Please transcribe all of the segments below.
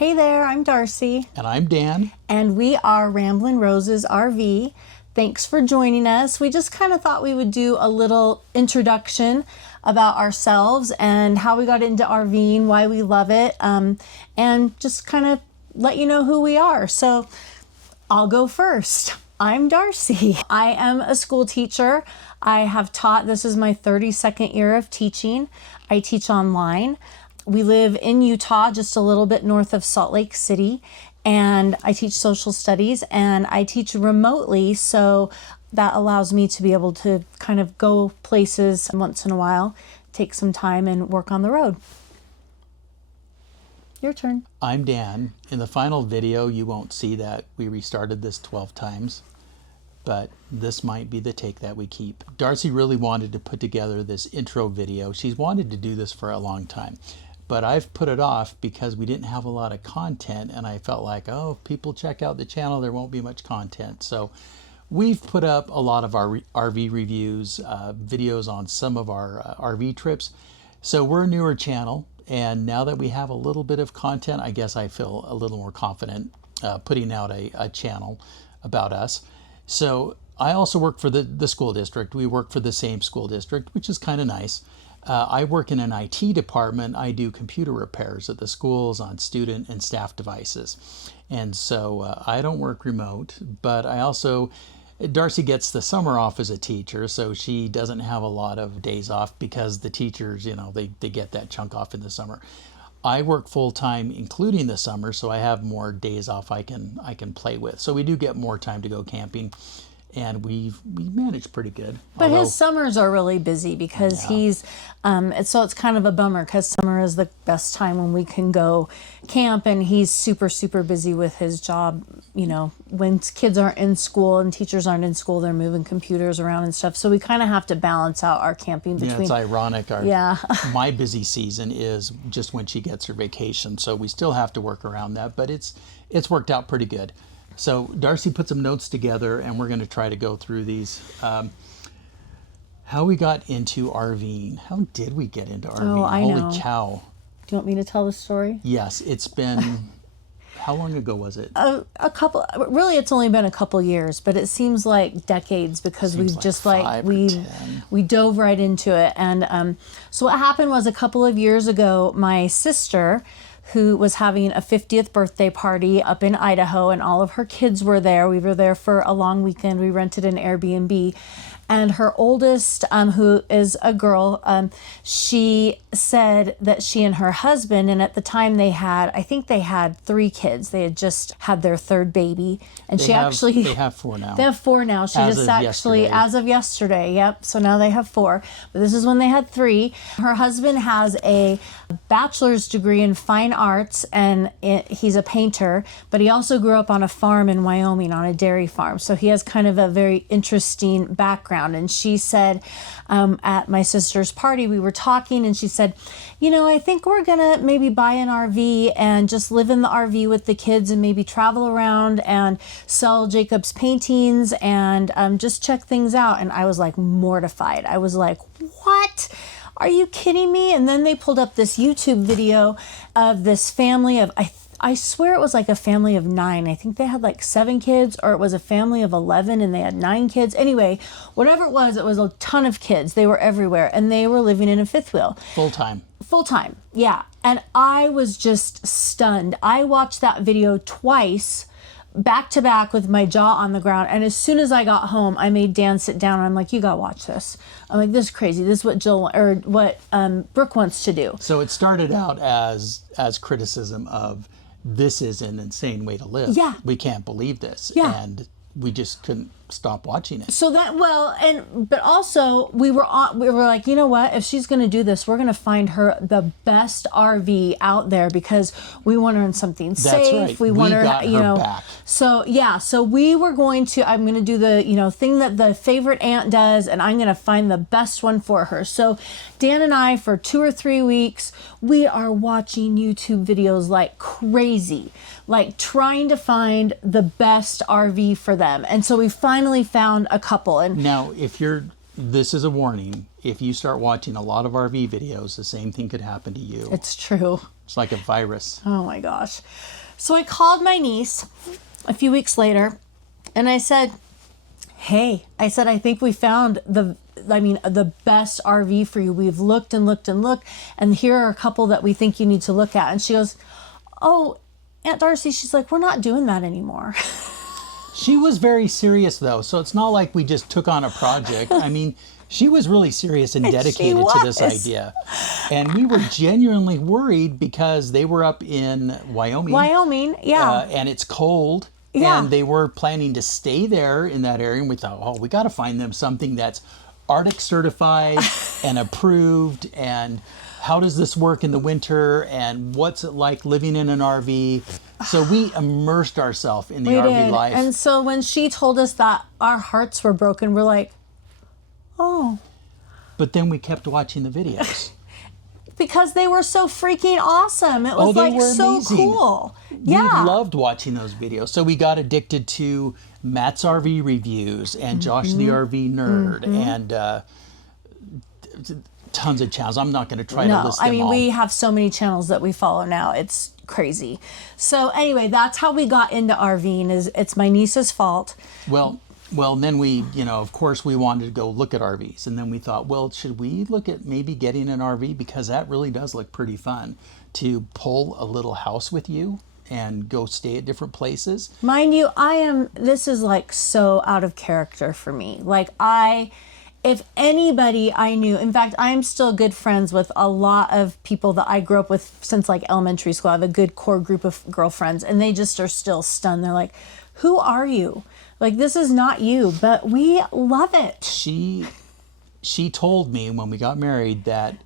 Hey there, I'm Darcy. And I'm Dan. And we are Ramblin' Roses RV. Thanks for joining us. We just kind of thought we would do a little introduction about ourselves and how we got into RVing, why we love it, and just kind of let you know who we are. So I'll go first. I'm Darcy. I am a school teacher. I have taught, this is my 32nd year of teaching. I teach online. We live in Utah, just a little bit north of Salt Lake City, and I teach social studies and I teach remotely, so that allows me to be able to kind of go places once in a while, take some time and work on the road. Your turn. I'm Dan. In the final video, you won't see that we restarted this 12 times, but this might be the take that we keep. Darcy really wanted to put together this intro video. She's wanted to do this for a long time, but I've put it off because we didn't have a lot of content, and I felt like, oh, if people check out the channel, there won't be much content. So we've put up a lot of our RV reviews, videos on some of our RV trips. So we're a newer channel, and now that we have a little bit of content, I guess I feel a little more confident putting out a channel about us. So I also work for the school district. We work for the same school district, which is kind of nice. I work in an IT department. I do computer repairs at the schools on student and staff devices. And so I don't work remote, but I also, Darcy gets the summer off as a teacher, so she doesn't have a lot of days off because the teachers, you know, they get that chunk off in the summer. I work full-time, including the summer, so I have more days off I can play with. So we do get more time to go camping, and we manage pretty good. But his summers are really busy because he's, so it's kind of a bummer because summer is the best time when we can go camp, and he's super, super busy with his job. You know, when kids aren't in school and teachers aren't in school, they're moving computers around and stuff. So we kind of have to balance out our camping between. Yeah, it's ironic. My busy season is just when she gets her vacation. So we still have to work around that, but it's worked out pretty good. So Darcy put some notes together, and we're going to try to go through these. How we got into RVing. How did we get into RVing? Oh, I know. Holy cow. Do you want me to tell the story? Yes, it's been, how long ago was it? A couple, really it's only been a couple years, but it seems like decades because we've just we dove right into it. And so what happened was a couple of years ago, my sister, who was having a 50th birthday party up in Idaho, and all of her kids were there. We were there for a long weekend. We rented an Airbnb. And her oldest, who is a girl, she said that she and her husband, and at the time they had, I think they had 3 kids. They had just had their 3rd baby. And they have 4 now. They have 4 now. As of yesterday, yep. So now they have 4. But this is when they had 3. Her husband has a bachelor's degree in fine arts, and he's a painter, but he also grew up on a farm in Wyoming, on a dairy farm. So he has kind of a very interesting background. And she said, at my sister's party, we were talking, and she said, you know, I think we're gonna maybe buy an RV and just live in the RV with the kids and maybe travel around and sell Jacob's paintings and just check things out. And I was like mortified. I was like, what? Are you kidding me? And then they pulled up this YouTube video of this family of, I swear it was like a family of 9. I think they had like 7 kids, or it was a family of 11 and they had 9 kids. Anyway, whatever it was a ton of kids. They were everywhere, and they were living in a fifth wheel. Full time, yeah. And I was just stunned. I watched that video twice, back to back, with my jaw on the ground. And as soon as I got home, I made Dan sit down, and I'm like, you gotta watch this. I'm like, this is crazy. This is what Brooke wants to do. So it started out as criticism of, this is an insane way to live. Yeah. We can't believe this. Yeah. And we just couldn't stop watching it. So that, but also we were like, you know what, if she's going to do this, we're going to find her the best RV out there because we want her in something safe. Right. We want her, back. So yeah, so we were going to, I'm going to do the, thing that the favorite aunt does, and I'm going to find the best one for her. So Dan and I, for 2 or 3 weeks, we are watching YouTube videos like crazy, like trying to find the best RV for them. And so we finally found a couple. And now, this is a warning. if you start watching a lot of RV videos, the same thing could happen to you. It's true. It's like a virus. Oh my gosh. So I called my niece a few weeks later and I said, hey, I think we found the best RV for you. We've looked and looked and looked, and here are a couple that we think you need to look at. And she goes, oh, Aunt Darci, she's like, we're not doing that anymore. She was very serious though, so it's not like we just took on a project. I mean, she was really serious and dedicated to this idea. And we were genuinely worried because they were up in Wyoming. Wyoming, yeah. And it's cold. Yeah. And they were planning to stay there in that area. And we thought, oh, we got to find them something that's Arctic certified and approved. And how does this work in the winter? And what's it like living in an RV? So we immersed ourselves in the RV life. And so when she told us that our hearts were broken, we're like, oh. But then we kept watching the videos. Because they were so freaking awesome. It was they were so amazing. Cool. We loved watching those videos. So we got addicted to Matt's RV reviews and Josh the RV nerd and tons of channels. I'm not going to try to list them all. We have so many channels that we follow now. It's crazy. So anyway, that's how we got into RVing. It's my niece's fault. Well, then we, of course we wanted to go look at RVs. And then we thought, well, should we look at maybe getting an RV? Because that really does look pretty fun to pull a little house with you and go stay at different places. Mind you, this is like so out of character for me. If anybody I knew, in fact, I'm still good friends with a lot of people that I grew up with since like elementary school. I have a good core group of girlfriends and they just are still stunned. They're like, who are you? Like, this is not you, but we love it. She told me when we got married that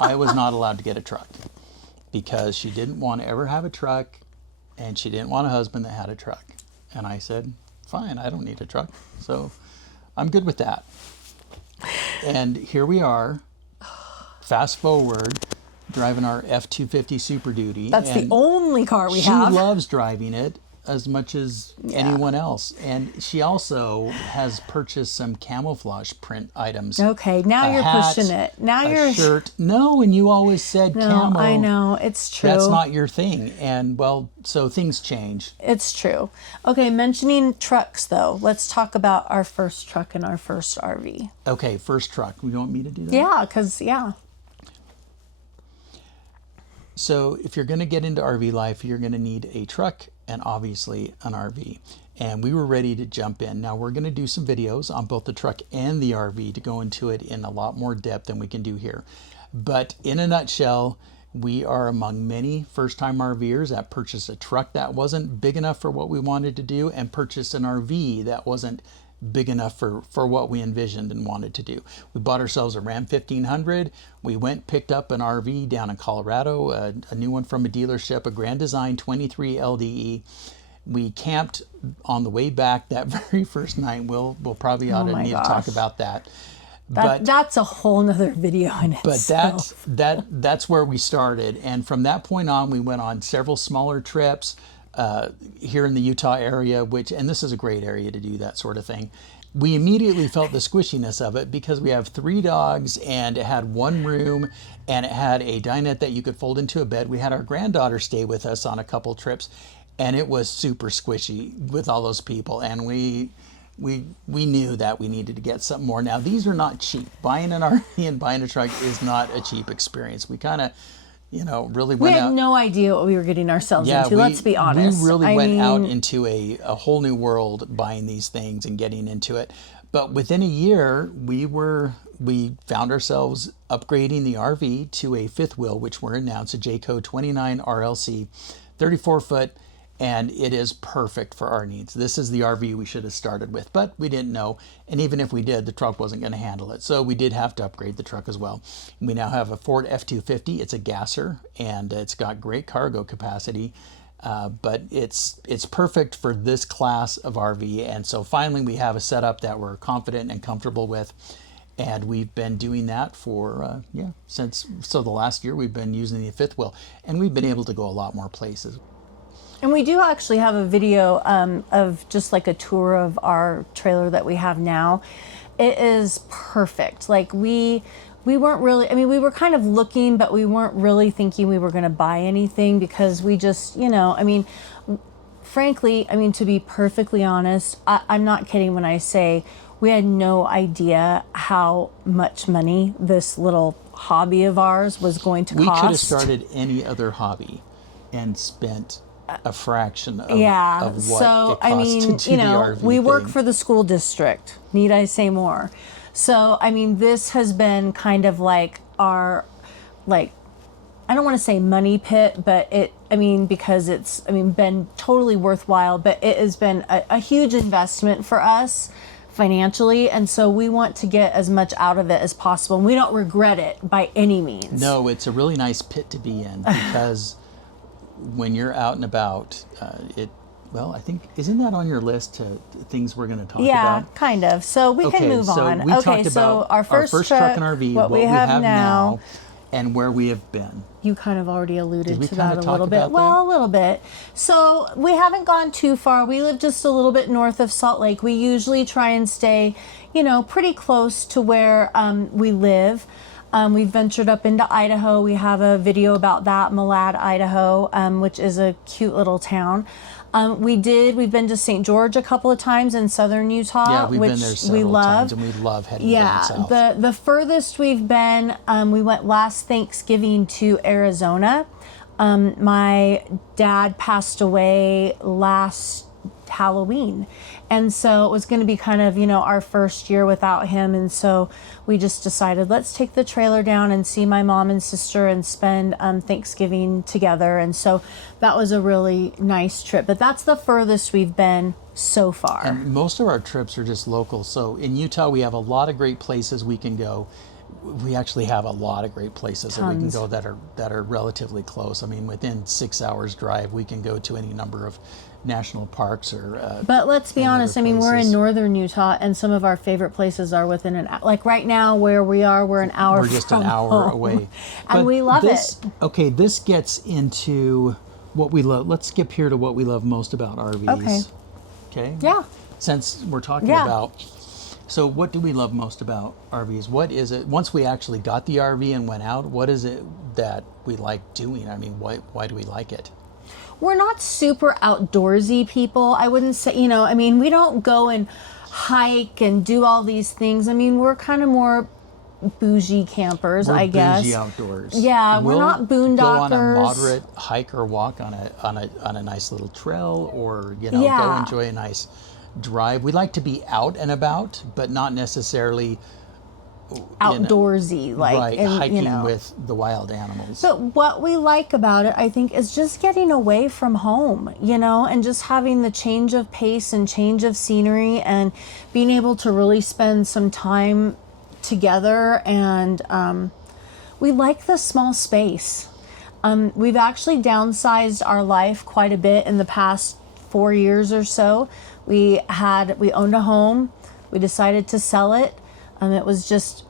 I was not allowed to get a truck because she didn't want to ever have a truck and she didn't want a husband that had a truck. And I said, fine, I don't need a truck. So I'm good with that. And here we are, fast forward, driving our F-250 Super Duty. That's the only car we have. She loves driving it as much as anyone else. And she also has purchased some camouflage print items. Okay, now you're pushing it. Now a shirt. No, and you always said camo. I know, it's true. That's not your thing. And so things change. It's true. Okay, mentioning trucks though, let's talk about our first truck and our first RV. Okay, first truck. You want me to do that? Yeah. So if you're going to get into RV life, you're going to need a truck and obviously an RV. And we were ready to jump in. Now we're going to do some videos on both the truck and the RV to go into it in a lot more depth than we can do here. But in a nutshell, we are among many first-time RVers that purchased a truck that wasn't big enough for what we wanted to do and purchased an RV that wasn't big enough for what we envisioned and wanted to do. We bought ourselves a Ram 1500. We went, picked up an RV down in Colorado, a new one from a dealership, a Grand Design 23 LDE. We camped on the way back that very first night. We'll probably ought to need to talk about that. But that's a whole nother video in itself. But that's where we started. And from that point on, we went on several smaller trips here in the Utah area, and this is a great area to do that sort of thing. We immediately felt the squishiness of it because we have 3 dogs and it had 1 room and it had a dinette that you could fold into a bed. We had our granddaughter stay with us on a couple trips and it was super squishy with all those people. And we knew that we needed to get something more. Now, these are not cheap. Buying an RV and buying a truck is not a cheap experience. We kind of really went out. We had no idea what we were getting ourselves into, let's be honest. We really went out into a whole new world buying these things and getting into it. But within a year, we found ourselves upgrading the RV to a 5th wheel, which we're in now. It's a Jayco 29 RLC, 34-foot, and it is perfect for our needs. This is the RV we should have started with, but we didn't know. And even if we did, the truck wasn't going to handle it. So we did have to upgrade the truck as well. We now have a Ford F-250. It's a gasser, and it's got great cargo capacity. But it's perfect for this class of RV. And so finally we have a setup that we're confident and comfortable with. And we've been doing that for, the last year we've been using the 5th wheel. And we've been able to go a lot more places. And we do actually have a video of just like a tour of our trailer that we have now. It is perfect. Like we weren't really, I mean, we were kind of looking, but we weren't really thinking we were going to buy anything because we just, I mean, frankly, I mean, to be perfectly honest, I'm not kidding when I say we had no idea how much money this little hobby of ours was going to cost. We could have started any other hobby and spent a fraction of, of what so it cost I mean, to do the RV we work thing. for the school district. Need I say more? So I mean, this has been kind of like our, like, I don't want to say money pit, but because it's been totally worthwhile. But it has been a huge investment for us financially, and so we want to get as much out of it as possible. And we don't regret it by any means. No, it's a really nice pit to be in because when you're out and about, I think, isn't that on your list to things we're going to talk about? Yeah, kind of. So we can move so on. we talked about our first truck and RV, what we have now, and where we have been. You kind of already alluded to that a talk little bit. about Well, a little bit. So we haven't gone too far. We live just a little bit north of Salt Lake. We usually try and stay, pretty close to where we live. We've ventured up into Idaho. We have a video about that, Malad, Idaho, which is a cute little town. We've been to St. George a couple of times in southern Utah, Yeah, we've which been there several times, and we love heading down south. The furthest we've been, we went last Thanksgiving to Arizona. My dad passed away last Halloween, and so it was going to be kind of our first year without him, and so we just decided, let's take the trailer down and see my mom and sister and spend Thanksgiving together. And so that was a really nice trip, but that's the furthest we've been so far. And most of our trips are just local. So in Utah, we have a lot of great places we can go. We actually have a lot of great places that we can go that are relatively close. I mean, within 6 hours drive, we can go to any number of national parks or but let's be honest, I mean, we're in northern Utah, and some of our favorite places are within an hour. Like right now where we are, we're an hour we're just from an hour home. away. And But we love it. Okay, this gets into what we love. Let's skip here to what we love most about RVs. Okay? Yeah. Since we're talking about, so what do we love most about RVs? What is it, once we actually got the RV and went out, what is it that we like doing? I mean, why do we like it? We're not super outdoorsy people. I wouldn't say, we don't go and hike and do all these things. I mean, we're kind of more bougie campers, I guess. Bougie outdoors. Yeah, we're not boondockers. Go on a moderate hike or walk on a nice little trail, or go enjoy a nice drive. We like to be out and about, but not necessarily outdoorsy, hiking with the wild animals. But what we like about it, I think, is just getting away from home, and just having the change of pace and change of scenery, and being able to really spend some time together. And we like the small space. We've actually downsized our life quite a bit in the past 4 years or so. We owned a home. We decided to sell it. It was just,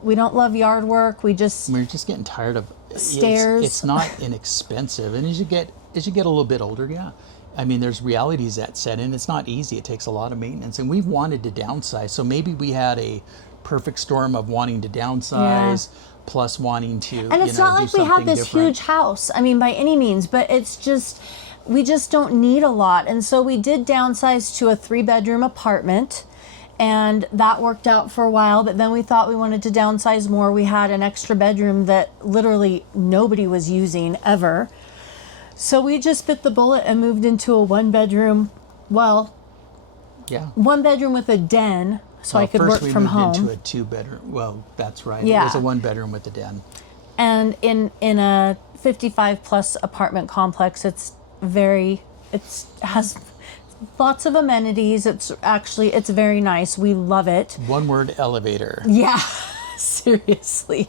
we don't love yard work. We're just getting tired of stairs. It's not inexpensive, and as you get a little bit older, I mean, there's realities that set in. It's not easy. It takes a lot of maintenance, and we've wanted to downsize. So maybe we had a perfect storm of wanting to downsize, plus wanting to. And it's not like we have this huge house. I mean, by any means, but it's just, we just don't need a lot, and so we did downsize to a 3-bedroom apartment. And that worked out for a while, but then we thought we wanted to downsize more. We had an extra bedroom that literally nobody was using ever. So we just bit the bullet and moved into a 1-bedroom, 1-bedroom with a den, so I could work from home. First we moved into a 2-bedroom. Well, that's right. Yeah. It was a 1-bedroom with a den. And in a 55-plus apartment complex, it has lots of amenities. It's very nice. We love it. One word, elevator. Yeah, seriously.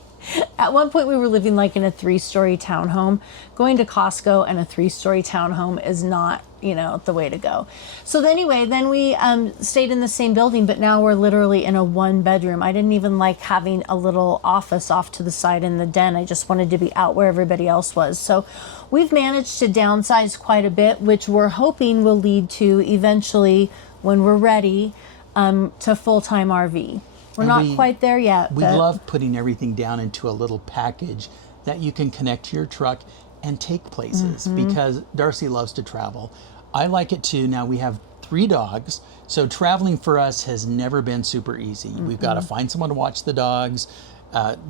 At one point we were living like in a 3-story townhome. Going to Costco and a 3-story townhome is not, the way to go. So anyway, then we stayed in the same building, but now we're literally in a 1-bedroom. I didn't even like having a little office off to the side in the den. I just wanted to be out where everybody else was. So we've managed to downsize quite a bit, which we're hoping will lead to eventually, when we're ready, to full-time RV. We're not quite there yet. We love putting everything down into a little package that you can connect to your truck and take places, because Darci loves to travel. I like it too. Now we have 3 dogs, so traveling for us has never been super easy. We've got to find someone to watch the dogs.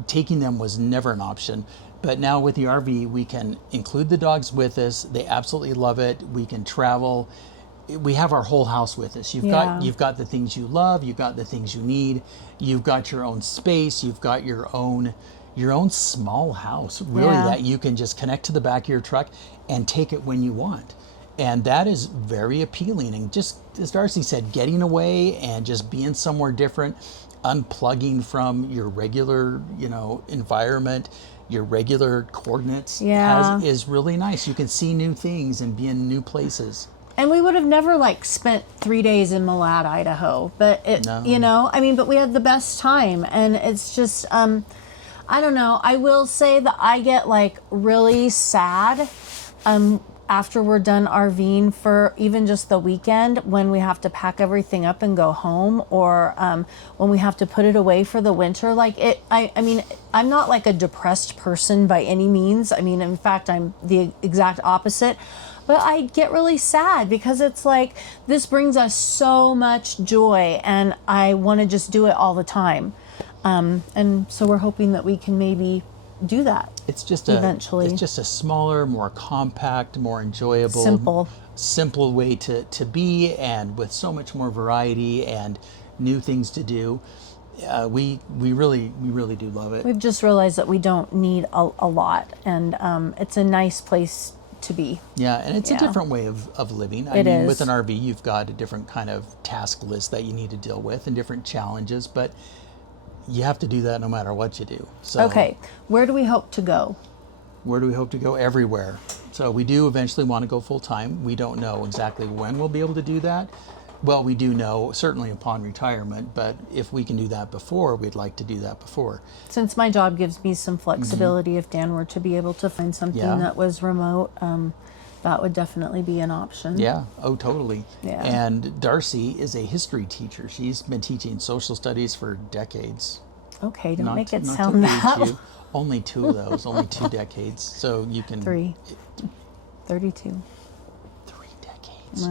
Taking them was never an option. But now with the RV, we can include the dogs with us. They absolutely love it. We can travel. We have our whole house with us. You've got the things you love. You've got the things you need. You've got your own space. You've got your own small house, really, that you can just connect to the back of your truck and take it when you want. And that is very appealing. And just as Darci said, getting away and just being somewhere different, unplugging from your regular, environment, your regular coordinates is really nice. You can see new things and be in new places. And we would have never spent 3 days in Malad, Idaho, but but we had the best time. And it's just, I don't know. I will say that I get really sad, after we're done RVing for even just the weekend, when we have to pack everything up and go home, or when we have to put it away for the winter. I'm not a depressed person by any means. In fact, I'm the exact opposite. But I get really sad because it's this brings us so much joy, and I want to just do it all the time. And so we're hoping that we can maybe do that. It's just eventually. It's just a smaller, more compact, more enjoyable, simple way to be, and with so much more variety and new things to do. We really do love it. We've just realized that we don't need a lot, and it's a nice place to be. Yeah, and it's a different way of living. I mean, with an RV, you've got a different kind of task list that you need to deal with and different challenges, but you have to do that no matter what you do. So, okay, where do we hope to go? Where do we hope to go? Everywhere. So we do eventually want to go full time. We don't know exactly when we'll be able to do that. Well, we do know certainly upon retirement, but if we can do that before, we'd like to do that before. Since my job gives me some flexibility, if Dan were to be able to find something that was remote, that would definitely be an option. Yeah, oh, totally. Yeah. And Darci is a history teacher. She's been teaching social studies for decades. Okay, don't make it sound that. Only 2 of those, only 2 decades. So you can... 3. 32. 3 decades.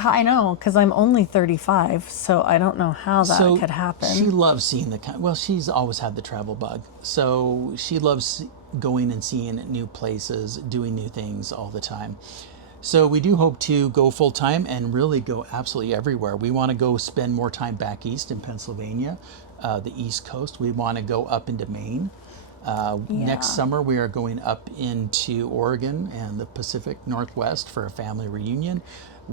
I know, because I'm only 35, so I don't know how that could happen. She loves seeing she's always had the travel bug. So she loves going and seeing new places, doing new things all the time. So we do hope to go full time and really go absolutely everywhere. We want to go spend more time back east in Pennsylvania, the East Coast. We want to go up into Maine. Next summer, we are going up into Oregon and the Pacific Northwest for a family reunion.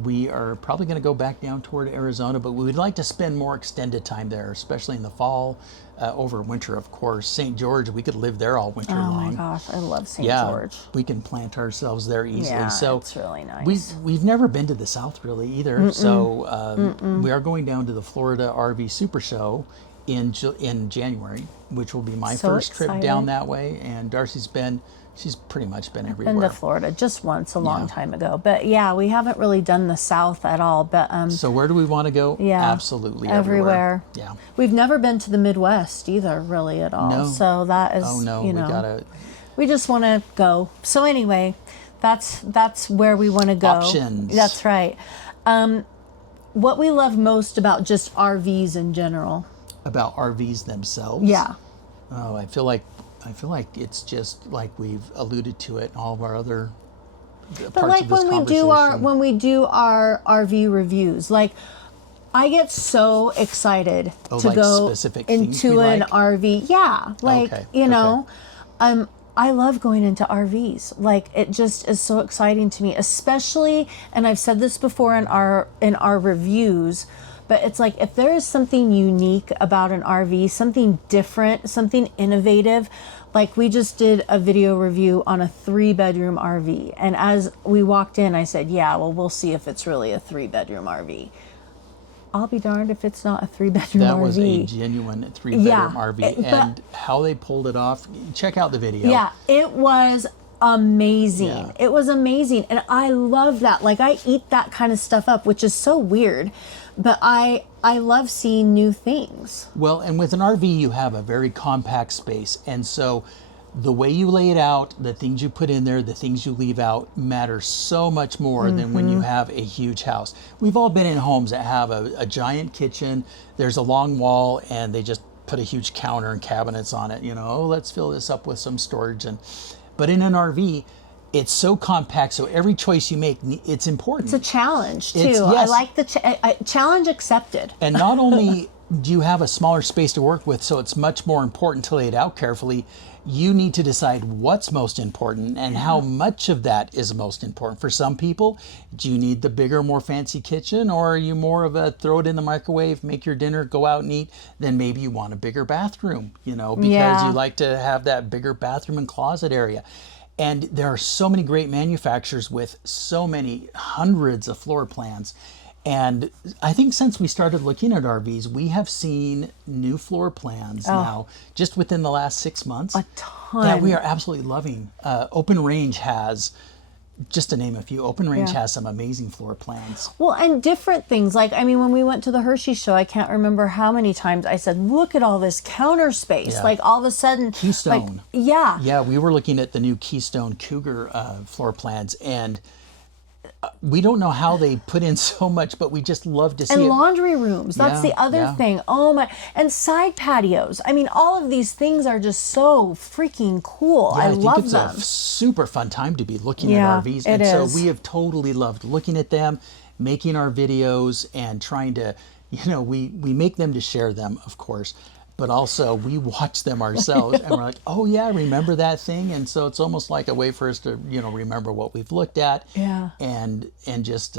We are probably going to go back down toward Arizona, but we would like to spend more extended time there, especially in the fall, over winter, of course. St. George, we could live there all winter long. Oh my gosh, I love St. George. We can plant ourselves there easily. Yeah, so it's really nice. We've never been to the South really either. So we are going down to the Florida RV Super Show in January, which will be my first trip down that way. And Darci's she's pretty much been everywhere. Been to Florida just once a long time ago. But yeah, we haven't really done the South at all. But so where do we want to go? Yeah, absolutely everywhere. Yeah. We've never been to the Midwest either, really, at all. No. So that is, we just want to go. So anyway, that's where we want to go. Options. That's right. What we love most about just RVs in general. About RVs themselves? Yeah. Oh, I feel like it's just like we've alluded to it in all of our other parts of this conversation. when we do our RV reviews, I get so excited to go into an RV. Yeah, I love going into RVs. It just is so exciting to me, especially, and I've said this before in our reviews, but it's if there is something unique about an RV, something different, something innovative, we just did a video review on a 3-bedroom RV. And as we walked in, I said, we'll see if it's really a 3-bedroom RV. I'll be darned if it's not a 3-bedroom RV. That was a genuine 3-bedroom RV. And how they pulled it off, check out the video. Yeah, it was amazing. Yeah. It was amazing. And I love that. Like, I eat that kind of stuff up, which is so weird. But I love seeing new things. Well, and with an RV, you have a very compact space. And so the way you lay it out, the things you put in there, the things you leave out matter so much more than when you have a huge house. We've all been in homes that have a giant kitchen, there's a long wall, and they just put a huge counter and cabinets on it. You know, oh, let's fill this up with some storage. But in an RV, it's so compact, so every choice you make, it's important. It's a challenge, too. Yes. I like the challenge accepted. And not only do you have a smaller space to work with, so it's much more important to lay it out carefully, you need to decide what's most important and how much of that is most important. For some people, do you need the bigger, more fancy kitchen, or are you more of a throw it in the microwave, make your dinner, go out and eat? Then maybe you want a bigger bathroom, you know, because you like to have that bigger bathroom and closet area. And there are so many great manufacturers with so many hundreds of floor plans. And I think since we started looking at RVs, we have seen new floor plans now, just within the last 6 months, A ton. that we are absolutely loving. Open Range has, just to name a few, Open Range has some amazing floor plans. Well, and different things. Like, I mean, when we went to the Hershey show, I can't remember how many times I said, look at all this counter space. Yeah. Like, all of a sudden. Keystone. Like, yeah. Yeah, we were looking at the new Keystone Cougar floor plans, and we don't know how they put in so much, but we just love to see And it. laundry rooms. That's Yeah, the other yeah. thing. Oh my. And side patios. I mean, all of these things are just so freaking cool. Yeah, I think love it's them. a super fun time to be looking Yeah, at RVs. it And so is. we have totally loved looking at them, making our videos, and trying to, you know, we make them to share them, of course, but also we watch them ourselves and we're like, oh yeah, remember that thing? And so it's almost like a way for us to, you know, remember what we've looked at. Yeah. And just,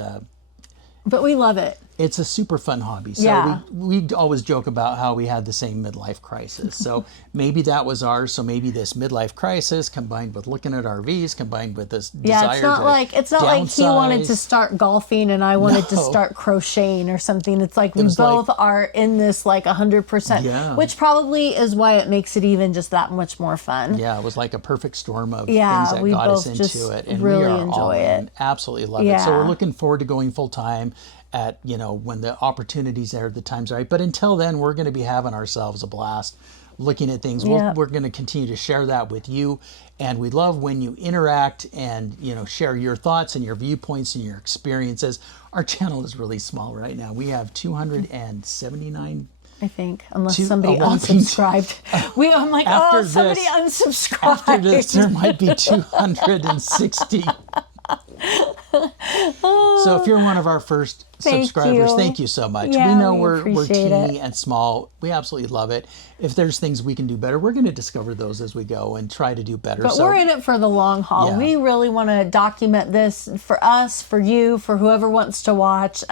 But we love it. it's a super fun hobby. So Yeah. we always joke about how we had the same midlife crisis. So maybe that was ours. So maybe this midlife crisis combined with looking at RVs, combined with this Yeah, desire it's not to like he wanted to downsize. start golfing and I wanted to No. start crocheting or something. It's like we was both like- are in this like 100%, Yeah. which probably is why it makes it even just that much more fun. Yeah, it was like a perfect storm of Yeah, things that we got us both into just it. And really we are all enjoy in. it. Absolutely love it. So Yeah. we're looking forward to going full time at, you know, when the opportunities there, the time's right. But until then, we're going to be having ourselves a blast looking at things. Yeah. We're going to continue to share that with you. And we love when you interact and, you know, share your thoughts and your viewpoints and your experiences. Our channel is really small right now. We have 279. I think, unless To somebody a whopping- unsubscribed. I'm like, After oh, somebody this- unsubscribed. After this, there might be 260. So if you're one of our first Thank subscribers, you. thank you so much. Yeah, we know we we're appreciate teeny it. and small. We absolutely love it. If there's things we can do better, we're going to discover those as we go and try to do better. But we're in it for the long haul. Yeah. We really want to document this for us, for you, for whoever wants to watch.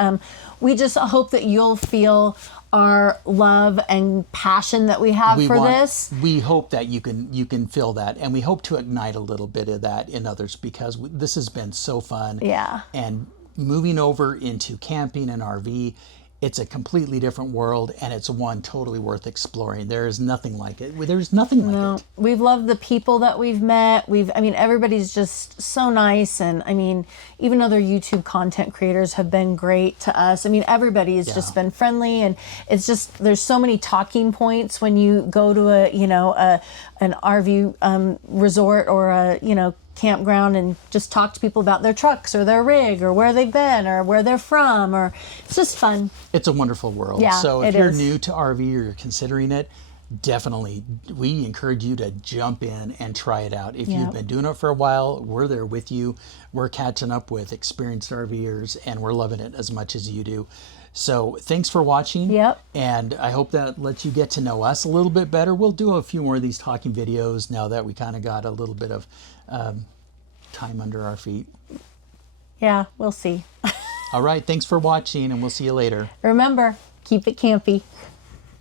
We just hope that you'll feel our love and passion that we have for this. We hope that you can feel that, and we hope to ignite a little bit of that in others, because this has been so fun. Yeah. And moving over into camping and RV, it's a completely different world, and it's one totally worth exploring. There is nothing like it. There's nothing like it. We've loved the people that we've met. Everybody's just so nice. And even other YouTube content creators have been great to us. Everybody has just been friendly, and it's just, there's so many talking points when you go to an RV resort or a, campground and just talk to people about their trucks or their rig or where they've been or where they're from, or it's just fun. It's a wonderful world. Yeah, so if it you're is. new to RV or you're considering it, definitely, we encourage you to jump in and try it out. If you've been doing it for a while, we're there with you. We're catching up with experienced RVers, and we're loving it as much as you do. So thanks for watching. Yep. And I hope that lets you get to know us a little bit better. We'll do a few more of these talking videos now that we kind of got a little bit of time under our feet. Yeah, we'll see. All right. Thanks for watching, and we'll see you later. Remember, keep it campy.